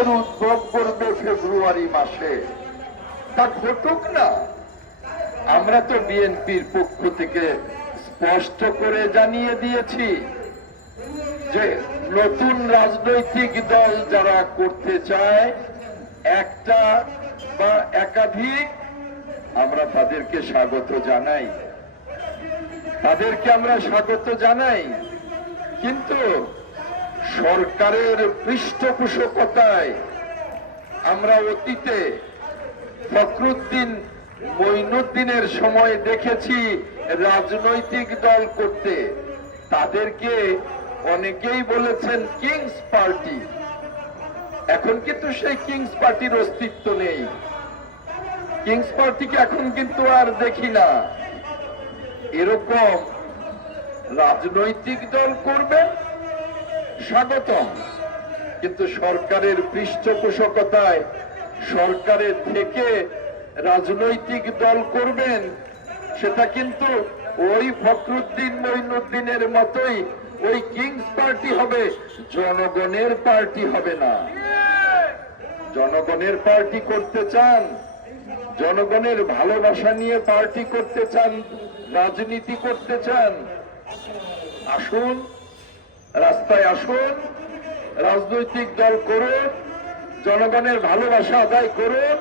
যুদ্ধের উদ্ভব করবে ফেব্রুয়ারি মাসে, তা ঘটুক না। আমরা তো বিএনপির পক্ষ থেকে স্পষ্ট করে জানিয়ে দিয়েছি যে নতুন রাজনৈতিক দল যারা করতে চায়, একটা বা একাধিক, আমরা তাদেরকে স্বাগত জানাই, কিন্তু সরকারের পৃষ্ঠপোষকতায় আমরা অতীতে ফখরুদ্দিন মঈনুদ্দিনের সময় দেখেছি রাজনৈতিক দল করতে। তাদেরকে অনেকেই বলেছেন কিংস পার্টি। এখন কিন্তু সেই কিংস পার্টির অস্তিত্ব নেই। কিংস পার্টিকে এখন কিন্তু আর দেখি না। এরকম রাজনৈতিক দল করবেন, স্বাগতম, কিন্তু সরকারের পৃষ্ঠপোষকতায় সরকারের থেকে রাজনৈতিক দল করবেন, সেটা কিন্তু ওই ফখরুদ্দিন মঈনুদ্দিনের মতোই ওই কিংস পার্টি হবে, জনগণের পার্টি হবে না। জনগণের পার্টি করতে চান, জনগণের ভালোবাসা নিয়ে পার্টি করতে চান, রাজনীতি করতে চান, আসুন, রাস্তায় আসুন, রাজনৈতিক দল করুন, জনগণের ভালোবাসা আদায় করুন।